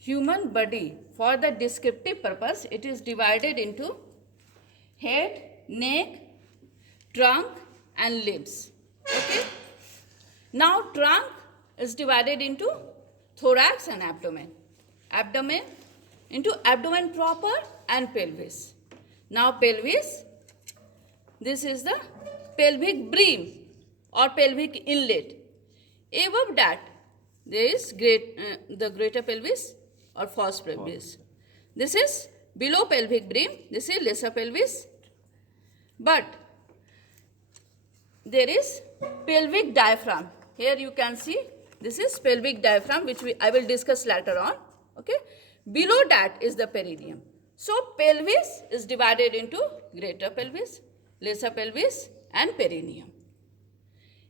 human body, for the descriptive purpose, it is divided into head, neck, trunk and limbs. Okay. Now trunk is divided into thorax and abdomen. Abdomen into abdomen proper and pelvis. Now pelvis, this is the pelvic brim or pelvic inlet. Above that, there is the greater pelvis or false pelvis. This is below pelvic brim, this is lesser pelvis. But there is pelvic diaphragm. Here you can see this is pelvic diaphragm, which I will discuss later on. Okay. Below that is the perineum. So pelvis is divided into greater pelvis, lesser pelvis and perineum.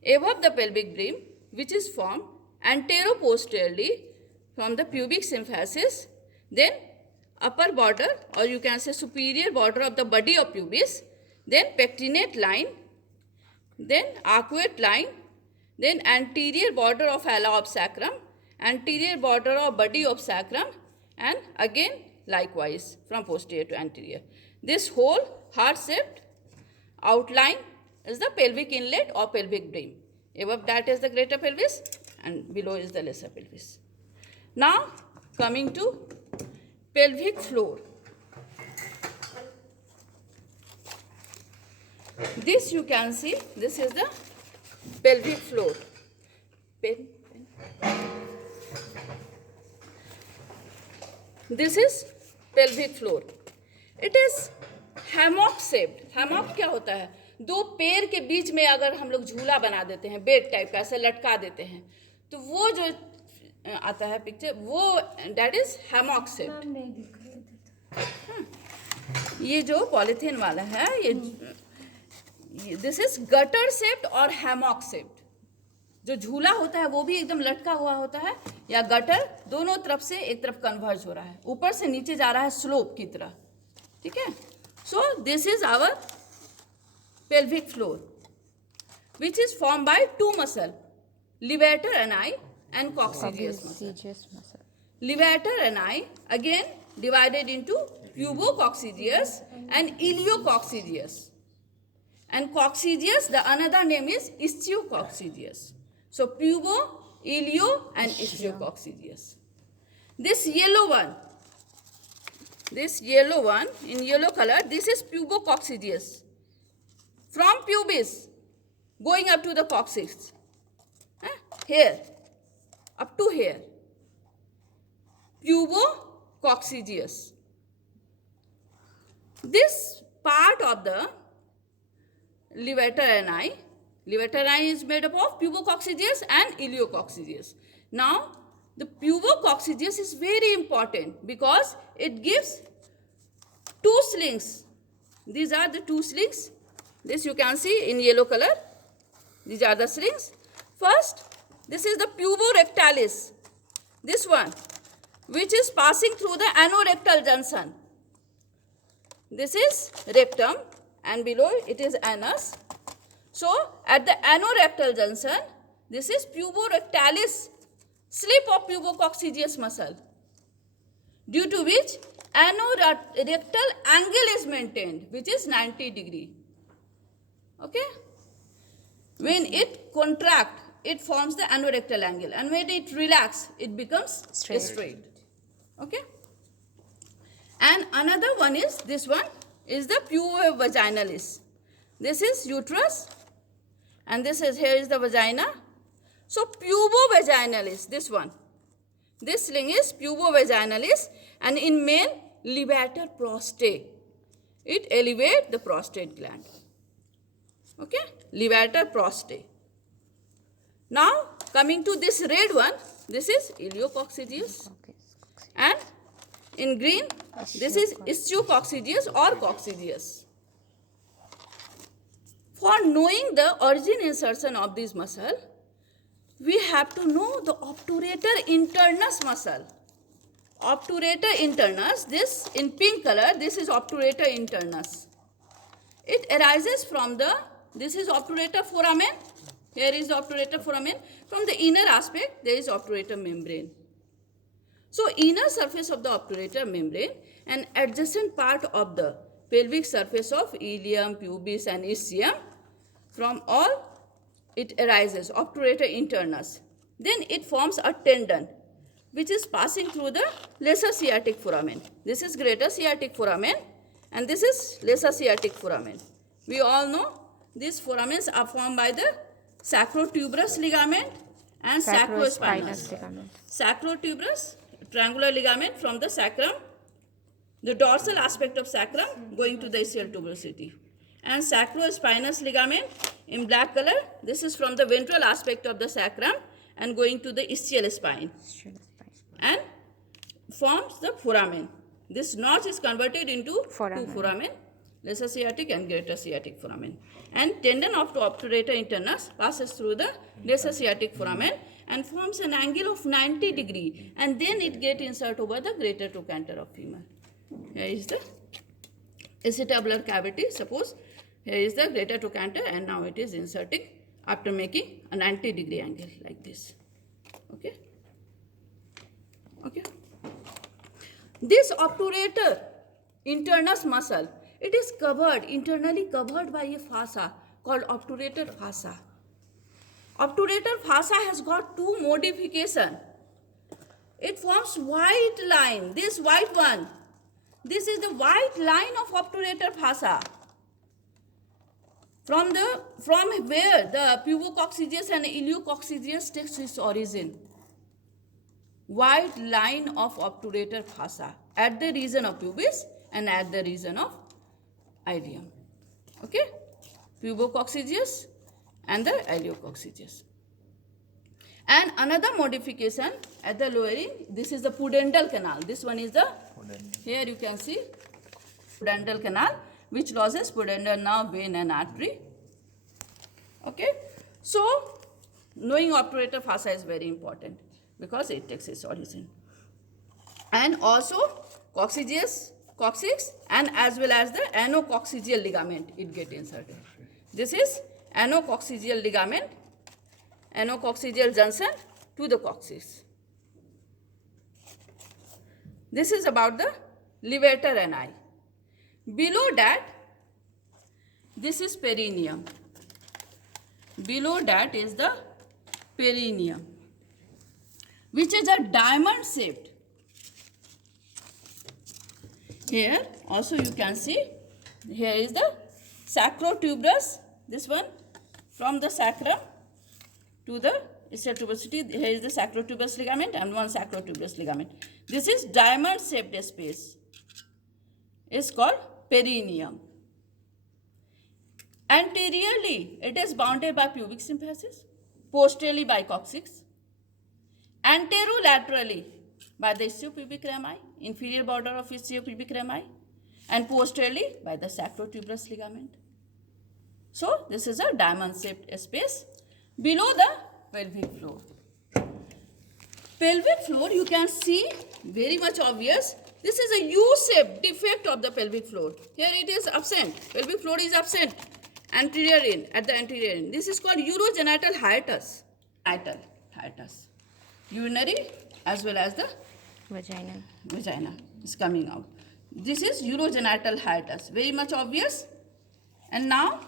Above the pelvic brim, which is formed antero-posteriorly from the pubic symphysis, then upper border or you can say superior border of the body of pubis, then pectinate line, then arcuate line, then anterior border of ala of sacrum, anterior border of body of sacrum, and again likewise from posterior to anterior. This whole heart-shaped outline is the pelvic inlet or pelvic brim. Above that is the greater pelvis and below is the lesser pelvis. Now coming to pelvic floor. This you can see, this is the pelvic floor. This is pelvic floor. It is hammock shaped. Hammock क्या होता है? दो पैर के बीच में अगर हम लोग झूला बना देते हैं, बेड टाइप का ऐसे लटका देते हैं, तो वो जो आता है पिक्चर, वो that is hammock shaped. ये जो पॉलिथीन वाला है, ये दिस इज गटर शेप्ड और हैमॉक शेप्ड. जो झूला होता है वो भी एकदम लटका हुआ होता है, या गटर दोनों तरफ से एक तरफ कन्वर्ज हो रहा है, ऊपर से नीचे जा रहा है स्लोप की तरह. ठीक है. So this is our pelvic floor, which is formed by two muscle, levator ani and coccygeus muscle. Levator ani again divided into pubococcygeus and iliococcygeus. And coccygeus, the another name is ischio-coccygeus. So pubo, ilio and ischio-coccygeus. This yellow one in yellow color, this is pubococcygeus. From pubis going up to the coccyx, here, up to here, pubococcygeus. This part of the levator ani is made up of pubococcygeus and iliococcygeus. Now, the pubococcygeus is very important because it gives two slings. These are the two slings. This you can see in yellow color. These are the slings. First, this is the puborectalis. This one, which is passing through the anorectal junction. This is rectum and below it is anus. So, at the anorectal junction, this is puborectalis, slip of pubococcygeus muscle, due to which anorectal angle is maintained, which is 90 degree. Okay? When it contracts, it forms the anorectal angle, and when it relaxes, it becomes straight. Okay? And another one is, this one is the pubovaginalis. This is uterus, and this is, here is the vagina. So pubovaginalis, this one. This sling is pubovaginalis, and in male, levator prostae. It elevates the prostate gland. Okay, levator prostae. Now coming to this red one, this is iliococcygeus, and in green, this is ischio-coccygeus or coccygeus. For knowing the origin insertion of this muscle, we have to know the obturator internus muscle. Obturator internus, this in pink color, this is obturator internus. It arises from the, this is obturator foramen, here is the obturator foramen. From the inner aspect, there is obturator membrane. So inner surface of the obturator membrane and adjacent part of the pelvic surface of ileum, pubis and ischium, from all it arises, obturator internus. Then it forms a tendon which is passing through the lesser sciatic foramen. This is greater sciatic foramen and this is lesser sciatic foramen. We all know these foramens are formed by the sacrotuberous ligament and sacrospinous ligament. Sacrotuberous, triangular ligament from the sacrum, the dorsal aspect of sacrum going to the ischial tuberosity. And sacrospinous ligament in black color, this is from the ventral aspect of the sacrum and going to the ischial spine. And forms the foramen. This notch is converted into two foramen, lesser sciatic and greater sciatic foramen. And tendon of the obturator internus passes through the lesser sciatic foramen and forms an angle of 90 degree, and then it gets inserted over the greater trochanter of femur. Here is the acetabular cavity. Suppose here is the greater trochanter and now it is inserting after making a 90 degree angle like this. Okay. Okay. This obturator internus muscle, it is covered, internally covered by a fossa called obturator fossa. Obturator fossa has got two modifications. It forms white line, this white one. This is the white line of obturator fossa. From where the pubococcygeus and iliococcygeus takes its origin. White line of obturator fossa at the region of pubis and at the region of ileum. Okay? Pubococcygeus and the iliococcygeus. And another modification at the lowering, this is the pudendal canal. This one is the, here you can see, pudendal canal, which loses pudendal nerve, vein and artery. Okay? So, knowing obturator fossa is very important because it takes its origin. And also, coccygeus, coccyx, and as well as the anococcygeal ligament, it gets inserted. This is anococcygeal ligament, anococcygeal junction to the coccyx. This is about the levator ani. Below that, this is perineum. Below that is the perineum, which is a diamond shaped. Here also you can see, here is the sacrotuberous, this one from the sacrum to the ischial tuberosity. Here is the sacrotuberous ligament and one sacrotuberous ligament. This is diamond shaped space. It's called perineum. Anteriorly, it is bounded by pubic symphysis, posteriorly by coccyx, anterolaterally by the ischiopubic rami, inferior border of ischiopubic rami, and posteriorly by the sacrotuberous ligament. So, this is a diamond-shaped space below the pelvic floor. Pelvic floor, you can see, very much obvious. This is a U-shaped defect of the pelvic floor. Here it is absent. Pelvic floor is absent. Anterior end, at the anterior end. This is called urogenital hiatus. Hiatus. Urinary as well as the vagina is coming out. This is urogenital hiatus. Very much obvious. And now,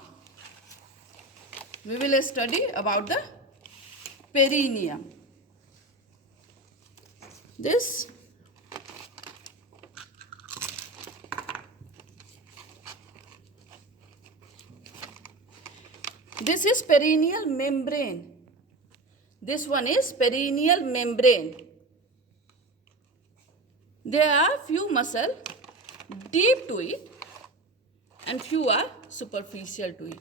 we will study about the perineum. This is perineal membrane. This one is perineal membrane. There are few muscles deep to it and few are superficial to it.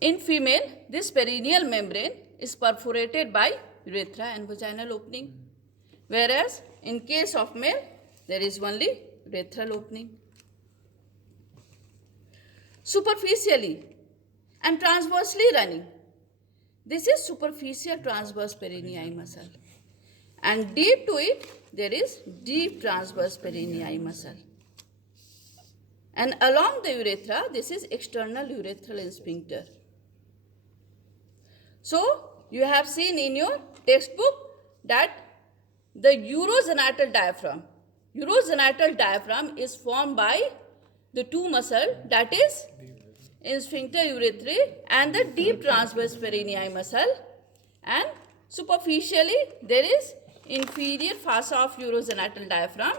In female, this perineal membrane is perforated by urethra and vaginal opening, whereas in case of male, there is only urethral opening. Superficially and transversely running, this is superficial transverse perineal muscle, and deep to it, there is deep transverse perineal muscle. And along the urethra, this is external urethral sphincter. So, you have seen in your textbook that the urogenital diaphragm is formed by the two muscles, that is sphincter urethrae and the deep transverse perineal muscle, and superficially there is inferior fossa of urogenital diaphragm,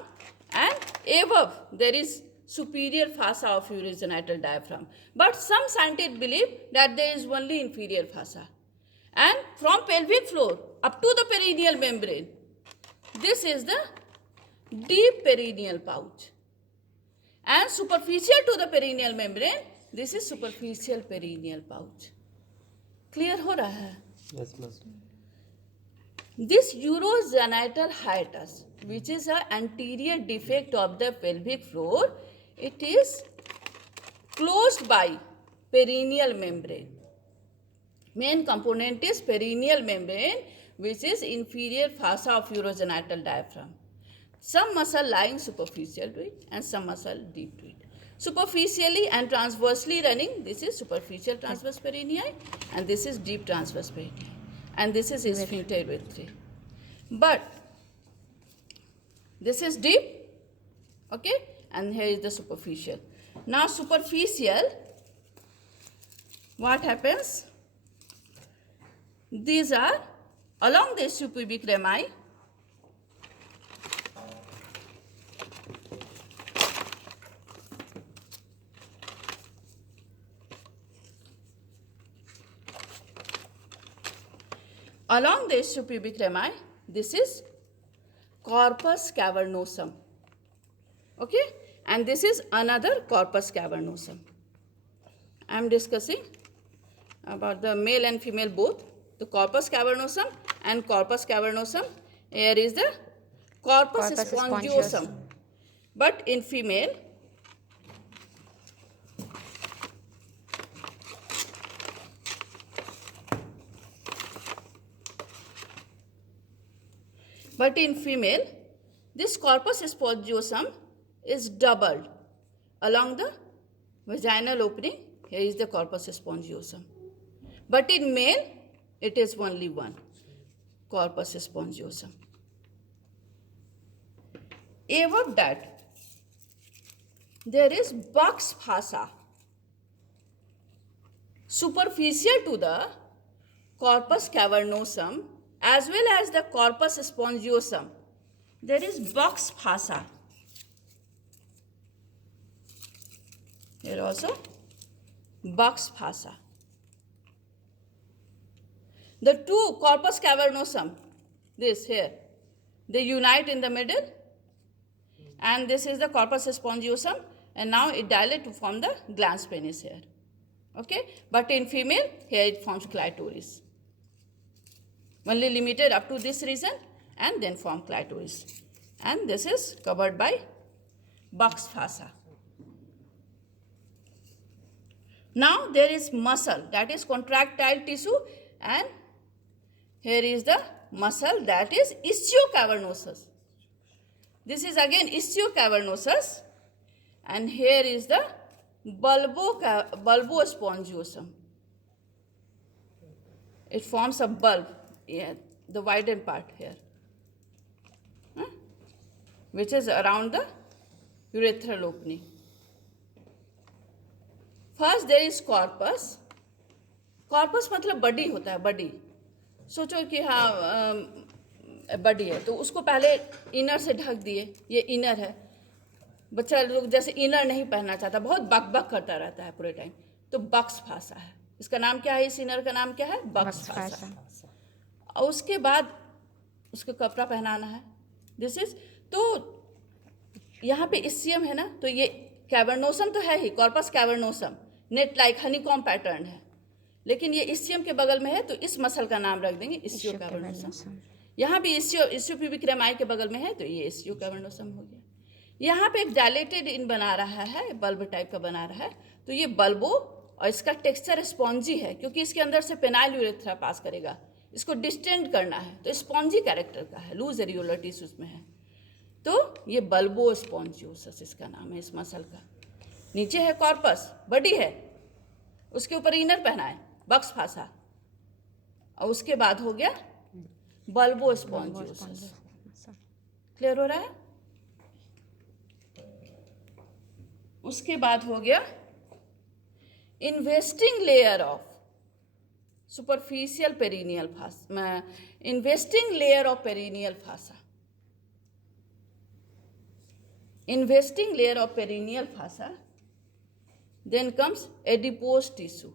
and above there is superior fossa of urogenital diaphragm. But some scientists believe that there is only inferior fossa. And from pelvic floor up to the perineal membrane, this is the deep perineal pouch. And superficial to the perineal membrane, this is superficial perineal pouch. Clear हो रहा है? Yes, ma'am. This urogenital hiatus, which is an anterior defect of the pelvic floor, it is closed by perineal membrane. Main component is perineal membrane, which is inferior fossa of urogenital diaphragm. Some muscle lying superficial to it and some muscle deep to it. Superficially and transversely running, this is superficial transverse perineal and this is deep transverse perineal. And this is sphincter urethrae. But this is deep, okay, and here is the superficial. Now superficial, what happens? These are along the isthiopubic rami. Along the isthiopubic rami, this is corpus cavernosum. Okay, and this is another corpus cavernosum. I am discussing about the male and female both. The corpus cavernosum and corpus cavernosum. Here is the corpus spongiosum. But in female, this corpus spongiosum is doubled along the vaginal opening. Here is the corpus spongiosum. But in male, it is only one corpus spongiosum. Above that, there is Buck's fossa. Superficial to the corpus cavernosum as well as the corpus spongiosum, there is Buck's fossa. Here also Buck's fossa. The two corpus cavernosum, this here, they unite in the middle, and this is the corpus spongiosum, and now it dilates to form the glans penis here. Okay, but in female, here it forms clitoris. Only limited up to this region and then form clitoris. And this is covered by Buck's fossa. Now there is muscle, that is contractile tissue, and here is the muscle, that is ischiocavernosus. This is again ischiocavernosus, and here is the bulbospongiosum. It forms a bulb, the widened part here, which is around the urethral opening. First there is corpus. Corpus मतलब बडी होता है, बडी. सोचो कि हाँ बडी है तो उसको पहले इनर से ढक दिए, ये इनर है. बच्चा लोग जैसे इनर नहीं पहनना चाहता, बहुत बक बक करता रहता है पूरे टाइम, तो बक्स फासा है. इसका नाम क्या है? इस इनर का नाम क्या है? बक्स फासा. और उसके बाद उसको कपड़ा पहनाना है. दिस इज, तो यहाँ पे इस्सियम है ना, तो ये कैवर्नोसम तो है ही, corpus cavernosum net like honeycomb pattern है, लेकिन ये इस्सियम के बगल में है तो इस मसल का नाम रख देंगे इस्सियो कैवर्नोसम. यहाँ भी इस्सियोपुबिक रमाई के बगल में है तो ये इस्सियो कैवर्नोसम हो गया. यहाँ पे एक डायलेटेड इन बना रहा है, बल्ब टाइप का बना रहा है, तो ये बल्बो, और इसका टेक्सचर स्पॉन्जी है क्योंकि इसके अंदर से पेनाइल यूरेथ्रा पास करेगा. इसको डिस्टेंड करना है तो स्पॉन्जी कैरेक्टर का है, लूज एरियोलर टिश्यूज में है, तो ये बल्बो स्पॉन्जियोसस इसका नाम है इस मसल का. नीचे है कॉर्पस, बड़ी है, उसके ऊपर इनर पहना है बक्स फासा, और उसके बाद हो गया बल्बो स्पॉन्जियोसस। क्लियर हो रहा है? उसके बाद हो गया investing layer of superficial perineal fascia, investing layer of perineal fascia, investing layer of perineal fascia, then comes adipose tissue,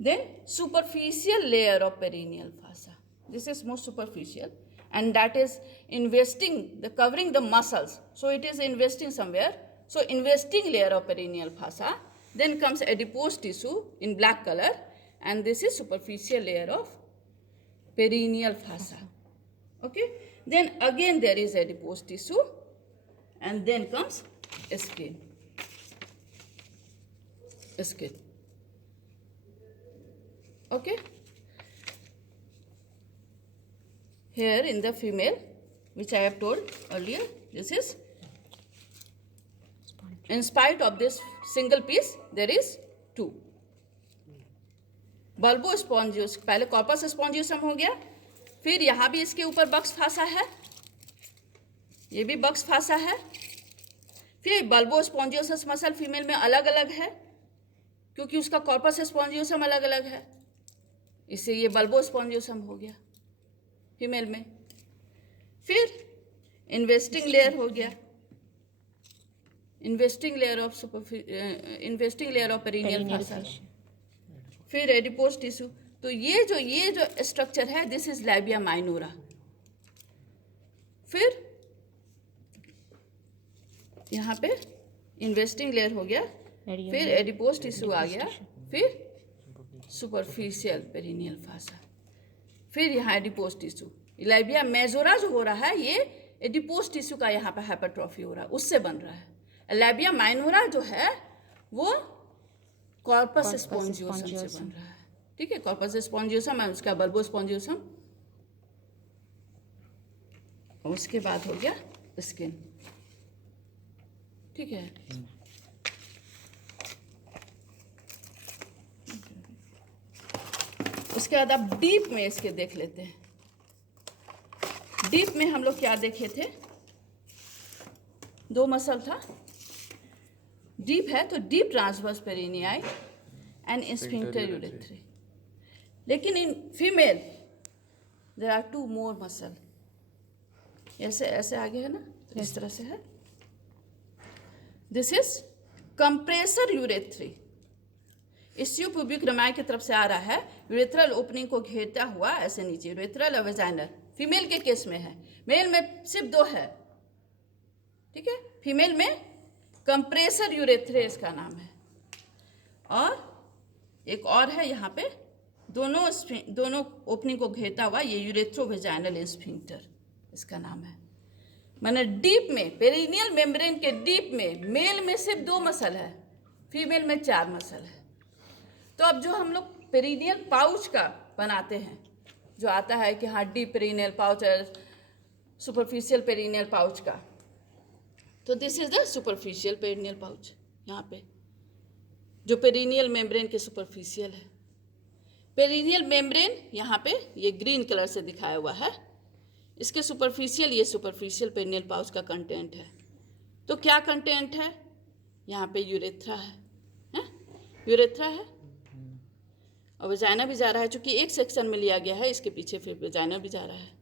then superficial layer of perineal fossa. This is most superficial, and that is investing the covering the muscles, so it is investing somewhere. So investing layer of perineal fossa, then comes adipose tissue in black color, and this is superficial layer of perineal fossa. Okay, then again there is adipose tissue, and then comes skin. Okay, here in the female, which I have told earlier, this is, in spite of this single piece, there is two. Bulbospongiosus, पहले corpus spongiosum हो गया, फिर यहाँ भी इसके ऊपर बक्स fossa है, ये भी बक्स फासा है, फिर बल्बो स्पॉन्जियोसस मसल फीमेल में अलग अलग है क्योंकि उसका कॉर्पस स्पॉन्जियोसम अलग अलग है, इससे ये बल्बो स्पॉन्जियोसम हो गया फीमेल में। फिर इन्वेस्टिंग लेयर हो गया, investing layer of perineal fascia, फिर एडिपोज टिश्यू। तो ये जो स्ट्रक्चर है, दिस इज लैबिया माइनोरा। फिर यहाँ पे इन्वेस्टिंग लेयर हो गया, फिर एडिपोज टिश्यू आ गया, फिर सुपरफिशियल पेरिनियल फासा, फिर यहाँ एडिपोज टिश्यू। लैबिया मेजोरा जो हो रहा है, ये एडिपोज टिश्यू का यहाँ पे हाइपरट्रॉफी हो रहा है, उससे बन रहा है। लैबिया माइनोरा जो है वो कॉर्पस स्पॉन्जियोसम से बन रहा है। ठीक है, कॉर्पस स्पॉन्जियोसम है, उसका बल्बो स्पॉन्जियोसम, उसके बाद हो गया स्किन। ठीक है, उसके बाद अब डीप में इसके देख लेते हैं। डीप में हम लोग क्या देखे थे? दो मसल था। डीप है तो deep transverse perinei and sphincter urethrae. लेकिन in female there are two more muscle. ऐसे ऐसे आगे है ना, तो इस तरह से है। This is compressor urethrae. Ischiopubic rami की तरफ से आ रहा है, यूरेथ्रल ओपनिंग को घेरता हुआ ऐसे नीचे, यूरेथ्रल और वेजाइनल। फीमेल के केस में है, मेल में सिर्फ दो है। ठीक है, फीमेल में कंप्रेसर यूरेथ्रे इसका नाम है, और एक और है यहाँ पे, दोनों ओपनिंग को घेरता हुआ, ये यूरेथ्रो वेजाइनल स्फिंक्टर इसका नाम है। माने डीप में, पेरिनियल मेम्ब्रेन के डीप में मेल में सिर्फ दो मसल है, फीमेल में 4 मसल है। तो अब जो हम लोग पेरिनियल पाउच का बनाते हैं, जो आता है कि हाँ डीप पेरिनियल पाउच है, सुपरफिशियल पेरिनियल पाउच का, तो this is the superficial perineal pouch. यहाँ पे जो पेरिनियल मेम्ब्रेन के सुपरफिशियल है, पेरिनियल मेम्ब्रेन यहाँ पे ये ग्रीन कलर से दिखाया हुआ है, इसके सुपरफिशियल, ये सुपरफिशियल पेरिनियल पाउच का कंटेंट है। तो क्या कंटेंट है? यहाँ पे यूरेथ्रा है, यूरेथ्रा है, और वेजाइना भी जा रहा है, चूंकि एक सेक्शन में लिया गया है, इसके पीछे फिर वेजाइना भी जा रहा है।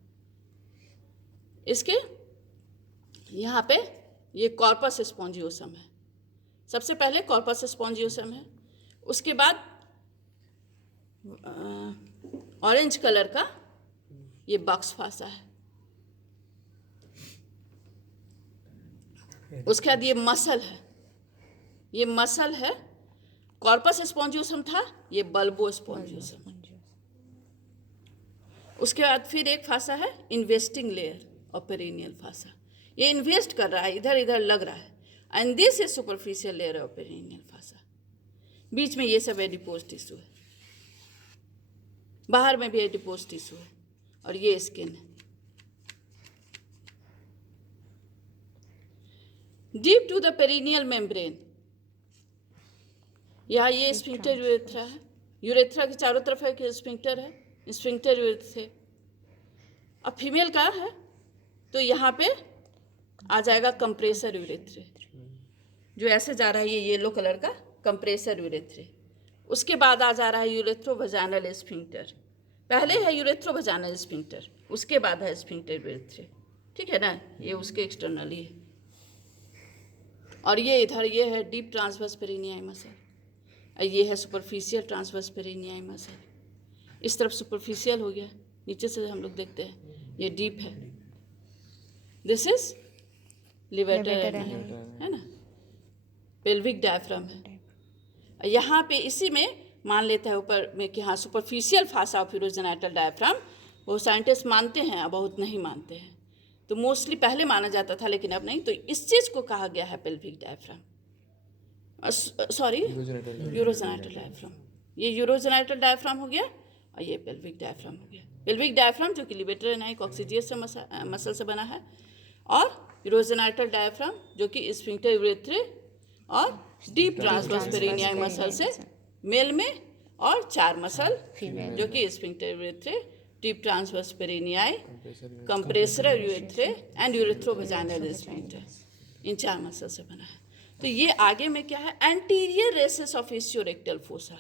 इसके यहाँ पे ये कॉर्पस स्पॉन्जियोसम है, सबसे पहले कॉर्पस स्पॉन्जियोसम है, उसके बाद ऑरेंज कलर का ये बक्स फासा है, उसके बाद ये मसल है, ये मसल है, कॉर्पस स्पॉन्जियोसम था, ये बल्बो स्पॉन्जियोसम। उसके बाद फिर एक फासा है investing layer of perineal fascia, ये इन्वेस्ट कर रहा है, इधर इधर लग रहा है, and this is superficial layer of perineal fascia. बीच में ये सब एडिपोज टिश्यू है, बाहर में भी एडिपोज टिश्यू है, और ये स्किन है। Deep to the perineal membrane, यहाँ ये स्फिंक्टर यूरेथ्रा है, यूरेथ्रा के चारों तरफ है कि स्फिंक्टर है, स्फिंक्टर यूरेथ्रा। अब फीमेल का है तो यहाँ पे आ जाएगा कंप्रेसर यूरेथ्रा, जो ऐसे जा रहा है, ये येलो कलर का कंप्रेसर यूरेथ्रा। उसके बाद आ जा रहा है यूरेथ्रोवजाइनल स्फिंक्टर। पहले है यूरेथ्रोवजाइनल स्फिंक्टर, उसके बाद है स्फिंक्टर यूरेथ्रा, ठीक है ना। ये उसके एक्सटर्नली है। और ये इधर ये है डीप ट्रांसवर्स पेरिनियाई मसल, ये है सुपरफिशियल ट्रांसवर्स पेरिनियाई मसल। इस तरफ सुपरफिशियल हो गया, नीचे से हम लोग देखते हैं ये डीप है। दिस इज लिवेटर है ना, पेल्विक डायफ्राम है। यहाँ पे इसी में मान लेता है ऊपर में कि हाँ superficial fossa of urogenital diaphragm, वो साइंटिस्ट मानते हैं, बहुत नहीं मानते हैं। तो मोस्टली पहले माना जाता था लेकिन अब नहीं। तो इस चीज़ को कहा गया है pelvic diaphragm, sorry urogenital diaphragm. ये यूरोजेनाइटल डायफ्राम हो गया और ये पेल्विक डायफ्राम हो गया। पेल्विक डायफ्राम जो कि लिवेटर एनाई कॉक्सिजियस से मसल से बना है, और यूरोजेनाइटल डायफ्राम जो कि स्फिंक्टर यूरेथ्रा और डीप ट्रांसवर्स पेरिनियाई मसल से मेल में, और 4 मसल जो कि sphincter urethrae, deep transverse perinei, compressor urethrae and urethrovaginal sphincter, इन 4 मसल से बना है। तो ये आगे में क्या है, anterior recess of ischiorectal fossa.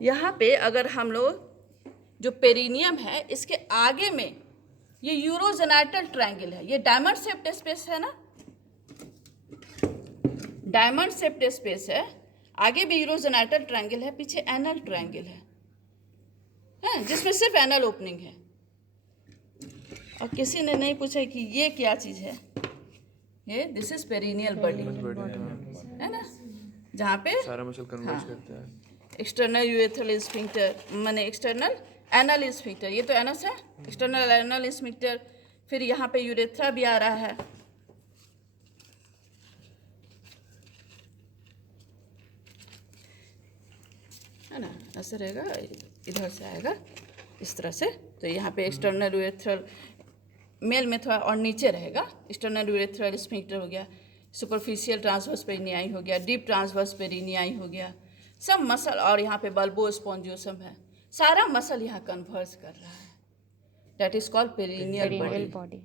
यहाँ पे अगर हम लोग जो पेरिनियम है इसके आगे में ये यूरोजेनाइटल ट्रायंगल है, ये डायमंड शेप्ड स्पेस है ना, डायमंड शेप्ड स्पेस है। आगे भी यूरोजेनाइटल ट्रायंगल है, पीछे एनल ट्रायंगल है, जिसमें सिर्फ एनल ओपनिंग है। और किसी ने नहीं पूछा कि ये क्या चीज़ है, ये दिस इज पेरिनियल बॉडी है ना, जहाँ पे सारा मसल कन्वर्ज करता है। एक्सटर्नल यूरेथ्रल स्फिंक्टर माने एक्सटर्नल एनल स्फिंक्टर, ये तो एनस है, एक्सटर्नल एनल स्फिंक्टर। फिर यहाँ पे यूरेथ्रा भी आ रहा है, है ना, ऐसे रहेगा, इधर से आएगा इस तरह से। तो यहाँ पे एक्सटर्नल यूरेथ्रल मेल में थोड़ा और नीचे रहेगा, एक्सटर्नल यूरेथ्रल स्फिंक्टर हो गया, सुपरफिशियल ट्रांसवर्स पेरिनियाई हो गया, डीप ट्रांसवर्स पेरिनियाई हो गया, सब मसल। और यहाँ पे बल्बो स्पॉन्जियोसम है, सारा मसल यहाँ कन्वर्ज कर रहा है, that is called perineal body.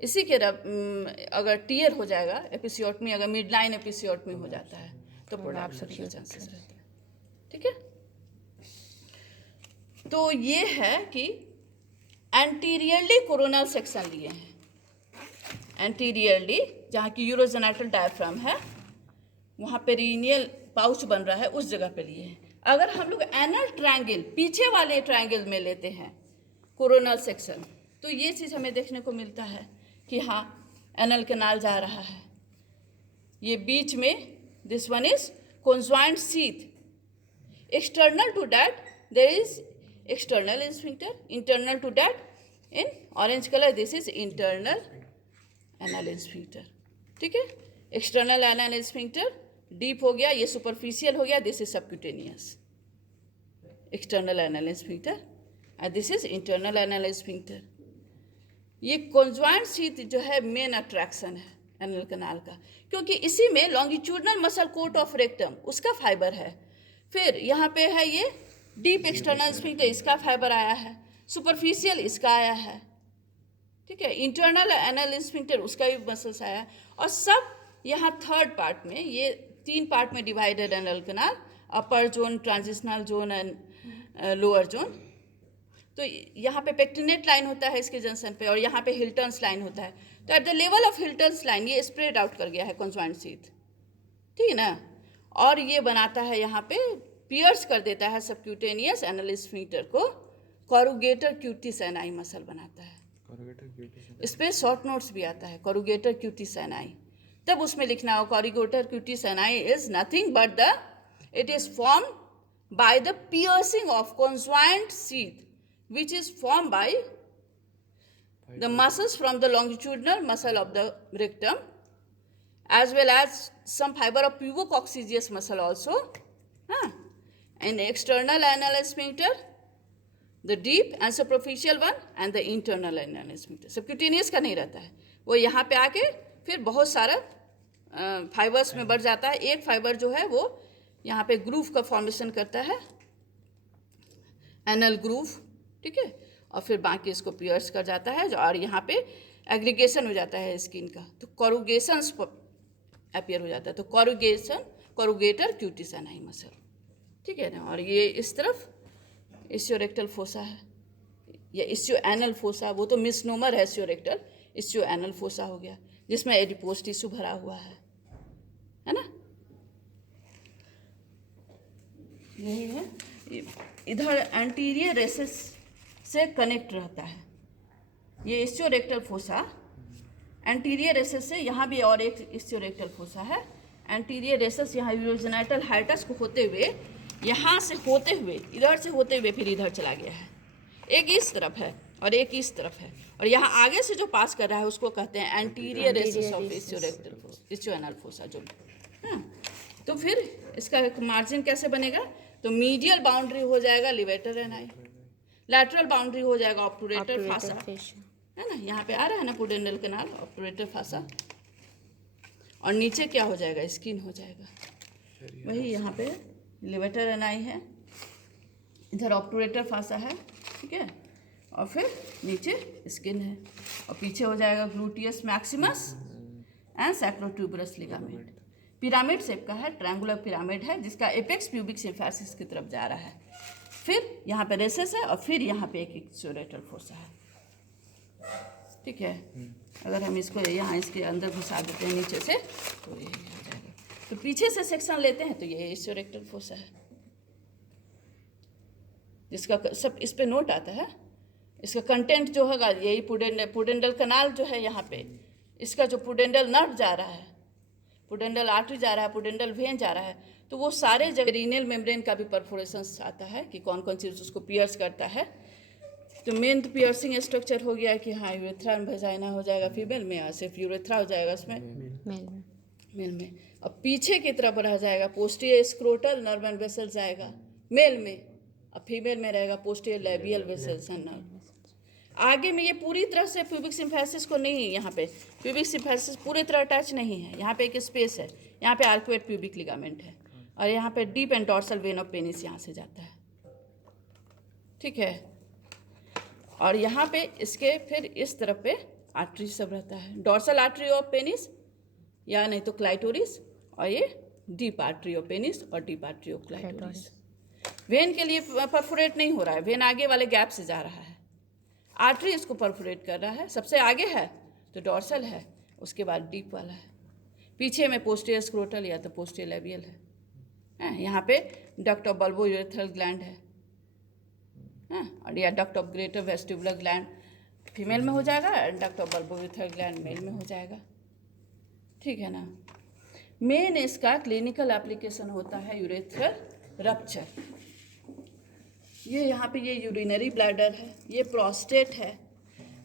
इसी के अगर टीयर हो जाएगा, एपिसियोटमी, अगर मिड लाइन एपिसियोटमी हो जाता है तो प्रोलैप्स होने के चांसेस रहते हैं, ठीक है। तो ये है कि एंटीरियरली कोरोनल सेक्शन लिए हैं, एंटीरियरली जहाँ की यूरोजेनाइटल डायफ्राम है वहाँ पेरिनियल पाउच बन रहा है, उस जगह पे लिए हैं। अगर हम लोग एनल ट्रायंगल पीछे वाले ट्रायंगल में लेते हैं कोरोनल सेक्शन, तो ये चीज़ हमें देखने को मिलता है कि हाँ एनल कैनाल जा रहा है, ये बीच में this one is conjoint sheath, external to that there is external sphincter, internal to that in orange color this is internal anal sphincter, ठीक है। एक्सटर्नल एनल स्फिंक्टर डीप हो गया, ये सुपरफिशियल हो गया, this is subcutaneous external anal sphincter, and this is internal anal sphincter। ये conjoint sheath जो है मेन अट्रैक्शन है एनल कैनाल का, क्योंकि इसी में longitudinal muscle coat of rectum उसका फाइबर है। फिर यहाँ पे है ये डीप एक्सटर्नल स्फिंक्टर, इसका फाइबर आया है, सुपरफिशियल इसका आया है, ठीक है, इंटरनल एनल स्फिंक्टर उसका भी मसल्स आया है। और सब यहाँ थर्ड पार्ट में, ये 3 पार्ट में divided anal canal, upper zone, transitional zone and lower zone. तो यहाँ पे पेक्टिनेट लाइन होता है इसके जंक्शन पे, और यहाँ पे हिल्टन्स लाइन होता है। तो at the level of Hilton's line ये स्प्रेड आउट कर गया है कॉन्जॉइंट शीथ, ठीक है ना। और ये बनाता है यहाँ पे पियर्स कर देता है सबक्यूटेनियस एनल स्फिंक्टर को, कोरुगेटर क्यूटिस एनाई मसल बनाता है। इस पर शॉर्ट नोट्स भी आता है, कोरुगेटर क्यूटिस एनाई। तब उसमें लिखना हो corrugator cutis ani is nothing but the it is form by the piercing of conjoint sheath which is formed by the muscles from the longitudinal muscle of the rectum as well as some fiber of pubococcygeus muscle also, and external anal sphincter, the deep and superficial one, and the internal anal sphincter। Subcutaneous का नहीं रहता है, वो यहाँ पे आके फिर बहुत सारा फाइबर्स में बढ़ जाता है। एक फाइबर जो है वो यहाँ पे ग्रूव का फॉर्मेशन करता है, एनल ग्रूव, ठीक है, और फिर बाकी इसको पियर्स कर जाता है और यहाँ पे एग्रीगेशन हो जाता है स्किन का, तो कोरुगेशंस अपीयर हो जाता है, तो कोरुगेटर क्यूटिस एनाई मसल, ठीक है ना। और ये इस तरफ इस्योरेक्टल फोसा है या इस्यो एनल फोसा, वो तो मिसनोमर है इस्योरेक्टल, इस्यो एनल फोसा हो गया जिसमें एडिपोज टिश्यू भरा हुआ है ना। यही है, इधर एंटीरियर रेसेस से कनेक्ट रहता है ये इस्योरेक्टल फोसा, एंटीरियर रेसेस से। यहाँ भी और एक इस्योरेक्टल फोसा है, एंटीरियर रेसेस यहाँ यूरोजेनाइटल हाइटस को होते हुए, यहाँ से होते हुए, इधर से होते हुए फिर इधर चला गया है, एक इस तरफ है और एक इस तरफ है, और यहाँ आगे से जो पास कर रहा है उसको कहते हैं anterior recess of ischiorectal fossa, ischioanal fossa जो। हाँ, तो फिर इसका मार्जिन कैसे बनेगा, तो मीडियल बाउंड्री हो जाएगा लिवेटर एनाई, लैटरल बाउंड्री हो जाएगा ऑब्टूरेटर फासा, है ना, यहाँ पे आ रहा है ना पुडेंडल कैनाल, ऑब्टूरेटर फासा, और नीचे क्या हो जाएगा, स्किन हो जाएगा, वही यहाँ पे लिवेटर एनाई है, इधर ऑब्टूरेटर फासा है, ठीक है, और फिर नीचे स्किन है, और पीछे हो जाएगा gluteus Maximus and sacrotuberous ligament. Pyramid shape का है, ट्रायंगुलर पिरामिड है जिसका एपेक्स प्यूबिक सिम्फैसिस की तरफ जा रहा है, फिर यहाँ पे रेसेस है और फिर यहाँ पे एक इस्योरेक्टल फोसा है, ठीक है। अगर हम इसको यहाँ इसके अंदर घुसा देते हैं नीचे से तो ये हो जाएगा, तो पीछे से सेक्शन लेते हैं तो ये इस्योरेक्टल फोसा है जिसका सब इस पे नोट आता है। इसका कंटेंट जो होगा यही पुडेंडल कनाल जो है, यहाँ पे इसका जो पुडेंडल नर्व जा रहा है, पुडेंडल आर्टरी जा रहा है, पुडेंडल वेन जा रहा है, तो वो सारे जगह रीनल मेम्ब्रेन का भी परफोरेशंस आता है कि कौन कौन चीज़ उसको पियर्स करता है। तो मेन तो पियर्सिंग स्ट्रक्चर हो गया कि हाँ यूरेथ्रा एंड वेजाइना हो जाएगा फीमेल में, और सिर्फ यूरेथ्रा हो जाएगा उसमें मेल में, और पीछे की तरफ रह जाएगा posterior scrotal nerve and vessels आएगा मेल में, और फीमेल में रहेगा posterior labial vessels and nerve. आगे में ये पूरी तरह से प्यूबिक सिम्फैसिस को नहीं, यहाँ पे प्यूबिक सिम्फैसिस पूरी तरह अटैच नहीं है, यहाँ पे एक स्पेस है, यहाँ पे आर्कुएट प्यूबिक लिगामेंट है, और यहाँ पे deep and dorsal when of penis यहाँ से जाता है, ठीक है। और यहाँ पे इसके फिर इस तरफ पे आर्टरी सब रहता है, डॉर्सल आर्टरी ऑफ पेनिस या नहीं तो क्लाइटोरिस, और ये डीप आर्टरी ऑफ पेनिस और deep artery of clitoris. When के लिए परफोरेट नहीं हो रहा है, वेन आगे वाले गैप से जा रहा है, आर्टरी इसको परफोरेट कर रहा है, सबसे आगे है तो डॉर्सल है, उसके बाद डीप वाला है, पीछे में पोस्टीरियर स्क्रोटल या तो पोस्टीरियर लैबियल है, यहाँ पे duct of bulbourethral gland है, और या duct of greater vestibular gland female में हो जाएगा, duct of bulbourethral gland male में हो जाएगा, ठीक है ना। मेन इसका क्लिनिकल एप्लीकेशन होता है यूरेथ्रल रप्चर। ये यहाँ पे ये यूरिनरी ब्लैडर है, ये प्रोस्टेट है,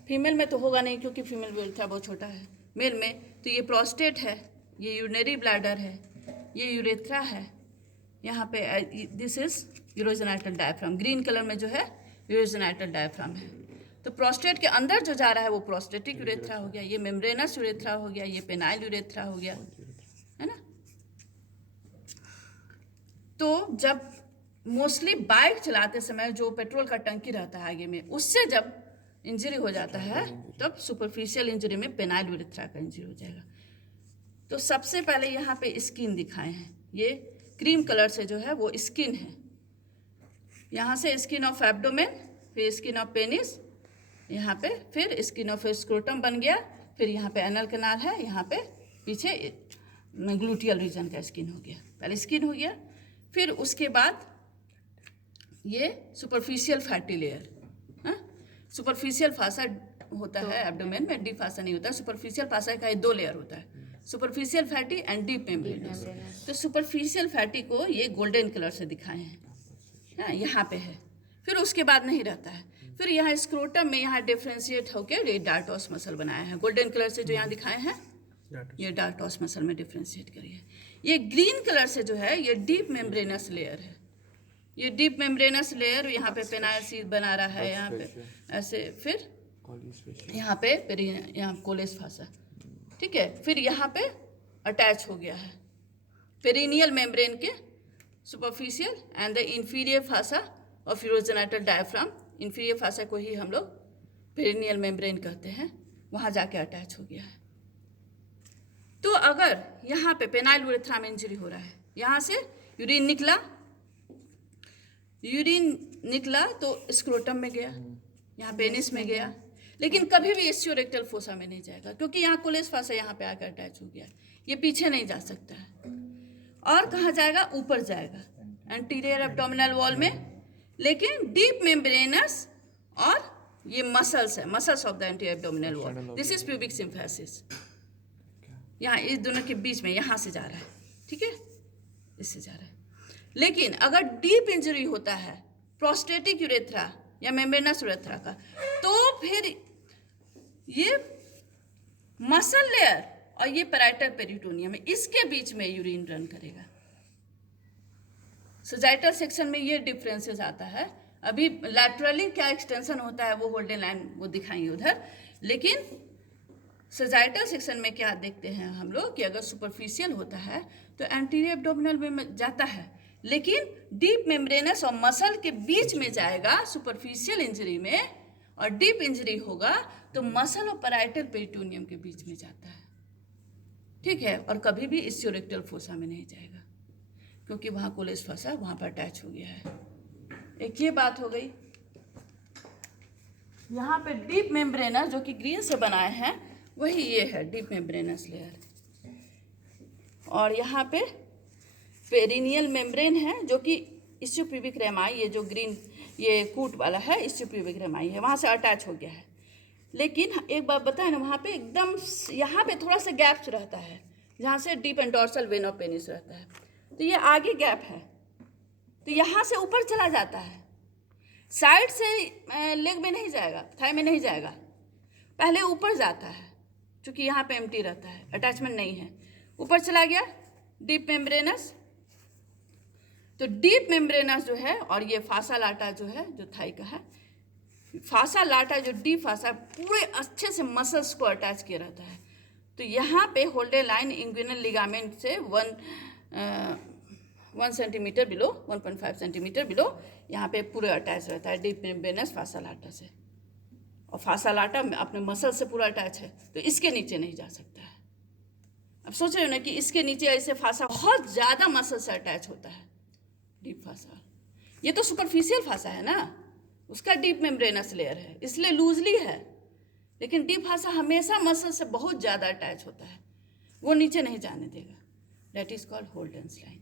फीमेल में तो होगा नहीं क्योंकि फीमेल यूरेथ्रा बहुत छोटा है, मेल में तो ये प्रोस्टेट है, ये यूरिनरी ब्लैडर है, ये यूरेथ्रा है, यहाँ पे this is urogenital diaphragm, green colour में जो है यूरोजेनाइटल डायफ्राम है। तो प्रोस्टेट के अंदर जो जा रहा है वो प्रोस्टेटिक यूरेथ्रा हो गया, ये मेम्ब्रेनस यूरेथ्रा हो गया, ये पेनाइल यूरेथ्रा हो गया, है ना। तो जब मोस्टली बाइक चलाते समय जो पेट्रोल का टंकी रहता है आगे में, उससे जब इंजरी हो जाता है तब सुपरफिशियल इंजरी में पेनाइल यूरेथ्रा का इंजरी हो जाएगा। तो सबसे पहले यहाँ पे स्किन दिखाए हैं, ये क्रीम कलर से जो है वो स्किन है, यहाँ से स्किन ऑफ एब्डोमेन, फिर स्किन ऑफ पेनिस, यहाँ पे फिर स्किन ऑफ स्क्रोटम बन गया, फिर यहाँ पे एनल कैनाल है, यहाँ पे पीछे ग्लूटियल रीजन का स्किन हो गया, पहले स्किन हो गया, फिर उसके बाद ये सुपरफिशियल फैटी लेयर, हाँ, सुपरफिशियल फासा होता है एब्डोमेन में, डीप फासा नहीं होता, सुपरफिशियल फासा का ये दो लेयर होता है, superficial fatty and deep membranes. तो सुपरफिशियल फैटी को ये गोल्डन कलर से दिखाए हैं, हाँ, यहाँ पे है, फिर उसके बाद नहीं रहता है, फिर यहाँ स्क्रोटम में यहाँ डिफ्रेंशिएट होकर ये डार्टोस मसल बनाया है, गोल्डन कलर से जो यहाँ दिखाए हैं ये डार्टोस मसल में डिफ्रेंशिएट करिए। ये ग्रीन कलर से जो है ये डीप मेम्ब्रेनस लेयर है, ये डीप मेम्ब्रेनस लेयर यहाँ पे पेनाइल शीथ बना रहा है, यहाँ पे ऐसे, फिर यहाँ पे यहाँ कोलेस फासा, ठीक है, फिर यहाँ पे अटैच हो गया है पेरिनियल मेम्ब्रेन के superficial and the inferior fossa of urogenital diaphragm, inferior fossa को ही हम लोग पेरिनियल मेम्ब्रेन कहते हैं, वहाँ जाके अटैच हो गया है। तो अगर यहाँ पे पेनाइल यूरेथ्रा में इंजरी हो रहा है, यहाँ से यूरिन निकला तो स्क्रोटम में गया, यहाँ पेनिस में गया, लेकिन कभी भी इस्टियोरेक्टल फोसा में नहीं जाएगा, क्योंकि यहाँ कोलेस फासा यहाँ पे आकर अटैच हो गया, ये पीछे नहीं जा सकता है। और कहाँ जाएगा? ऊपर जाएगा, एंटीरियर एब्डोमिनल वॉल में, लेकिन डीप मेम्ब्रेनस और ये मसल्स है, muscles of the anterior abdominal wall, this is pubic symphysis, यहाँ इस दोनों के बीच में यहाँ से जा रहा है, ठीक है, इससे जा रहा है। लेकिन अगर डीप इंजरी होता है प्रोस्टेटिक यूरेथ्रा या मेम्ब्रेनस यूरेथ्रा का, तो फिर ये मसल लेयर और ये पैराइटल पेरिटोनियम है, इसके बीच में यूरिन रन करेगा। सजाइटल सेक्शन में ये डिफरेंसेस आता है। अभी लैटरली क्या एक्सटेंशन होता है वो होल्डन लाइन वो दिखाएंगे उधर, लेकिन सजाइटल सेक्शन में क्या देखते हैं हम लोग कि अगर सुपरफिशियल होता है तो एंटीरियर एब्डोमिनल में जाता है, लेकिन डीप मेम्ब्रेनस और मसल के बीच में जाएगा सुपरफिशियल इंजरी में, और डीप इंजरी होगा तो मसल और पैराइटल पेरिटोनियम के बीच में जाता है, ठीक है, और कभी भी इस्टियोरेक्टल फोसा में नहीं जाएगा, क्योंकि वहाँ कोलेस फासा वहाँ पर अटैच हो गया है। एक ये बात हो गई। यहाँ पे डीप मेम्ब्रेनस जो कि ग्रीन से बनाए हैं वही ये है डीप मेम्ब्रेनस लेयर, और यहाँ पे पेरिनियल मेम्ब्रेन है जो कि इस्टियोप्यूबिक रेमाई, ये जो ग्रीन ये कूट वाला है इस्टियोप्यूबिक रेमाई है, वहाँ से अटैच हो गया है। लेकिन एक बात बताए ना, वहाँ पे एकदम यहाँ पे थोड़ा सा गैप रहता है जहाँ से deep and dorsal when of penis रहता है, तो ये आगे गैप है, तो यहाँ से ऊपर चला जाता है, साइड से लेग में नहीं जाएगा, थाई में नहीं जाएगा, पहले ऊपर जाता है, क्योंकि यहाँ पे एम्प्टी रहता है, अटैचमेंट नहीं है, ऊपर चला गया डीप मेम्ब्रेनस। तो डीप मेम्ब्रेनस जो है और ये फासा लाटा जो है जो थाई का है, फासा लाटा जो डीप फासा पूरे अच्छे से मसल्स को अटैच किया रहता है। तो यहाँ पे होल्डर लाइन इंग्विनल लिगामेंट से 1 सेंटीमीटर बिलो, 1.5 सेंटीमीटर बिलो यहाँ पे पूरे अटैच रहता है डीप मेम्ब्रेनस फासा लाटा से, और फासा लाटा अपने मसल से पूरा अटैच है, तो इसके नीचे नहीं जा सकता है। अब सोच रहे हो ना कि इसके नीचे ऐसे फासा बहुत ज़्यादा मसल से अटैच होता है डीप फासा, ये तो सुपरफिशियल फासा है ना, उसका डीप मेम्ब्रेनस लेयर है इसलिए लूजली है, लेकिन डीप फासा हमेशा मसल से बहुत ज़्यादा अटैच होता है, वो नीचे नहीं जाने देगा, दैट इज कॉल्ड होल्डन्स लाइन।